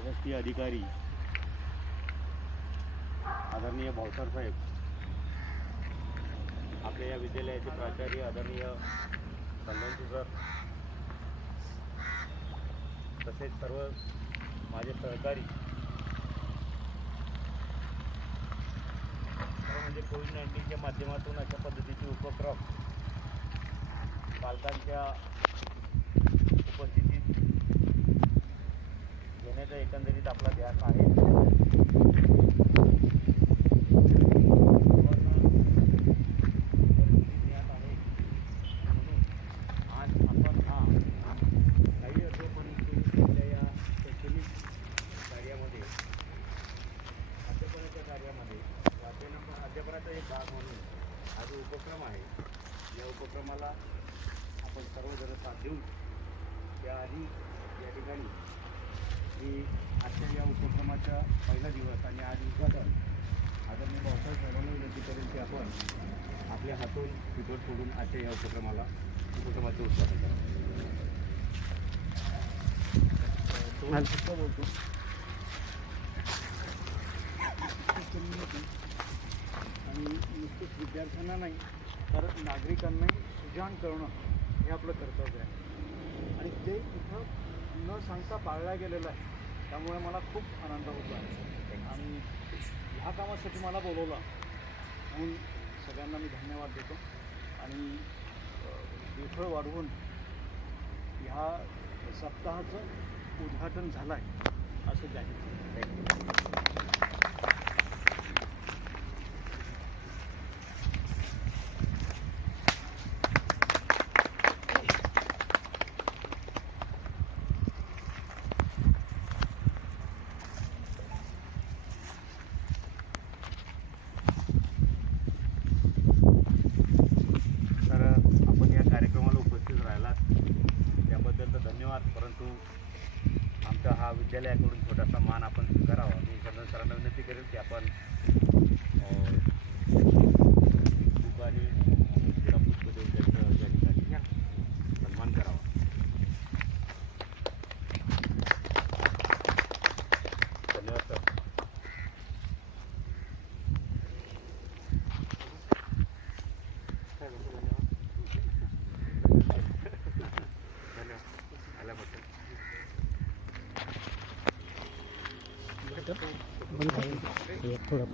प्रशासकीय अधिकारी आदरणीय भावसार साहेब, आपल्या या विद्यालयाचे प्राचार्य आदरणीय संगमशी सर, तसेच सर्व माझे सहकारी, म्हणजे कोविड-19च्या माध्यमातून अशा पद्धतीचे उपक्रम पालकांच्या उपस्थितीत घेण्याचा एकंदरीत आपला ध्यास आहे. आज आपण हा काही असो, परंतु आपल्या या शैक्षणिक कार्यामध्ये, अध्यापनाच्या कार्यामध्ये अध्यापनाचा एक भाग म्हणून हा जो उपक्रम आहे, या उपक्रमाला आपण सर्वजण साथ देऊन त्याआधी या ठिकाणी मी आजच्या या उपक्रमाचा पहिला दिवस आणि आज उद्घाटन आदरणीय भावसार साहेबांना विनंती करेन की आपण आपल्या हातून फिटवट सोडून आजच्या या उपक्रमाचं उद्घाटन करा. बोलतो आणि नुसतंच विद्यार्थ्यांना नाही तर नागरिकांनाही सुजाण करणं हे आपलं कर्तव्य आहे आणि ते इथं न सांगता पाळल्या गेलेलं आहे. त्यामुळे मला खूप आनंद होतो आहे आणि ह्या कामासाठी मला बोलवलं म्हणून सगळ्यांना मी धन्यवाद देतो आणि बेफळ वाढवून ह्या सप्ताहाचं उद्घाटन झालं आहे असं जाहीर. धन्यवाद. परंतु आमचा हा विद्यालयाकडून छोटासा मान आपण स्वीकारावा. मी सरांना विनंती करेन की आपण बुक आणि पुष्प देऊन त्यांचं या ठिकाणी सन्मान करावा. धन्यवाद सर. थोड़ा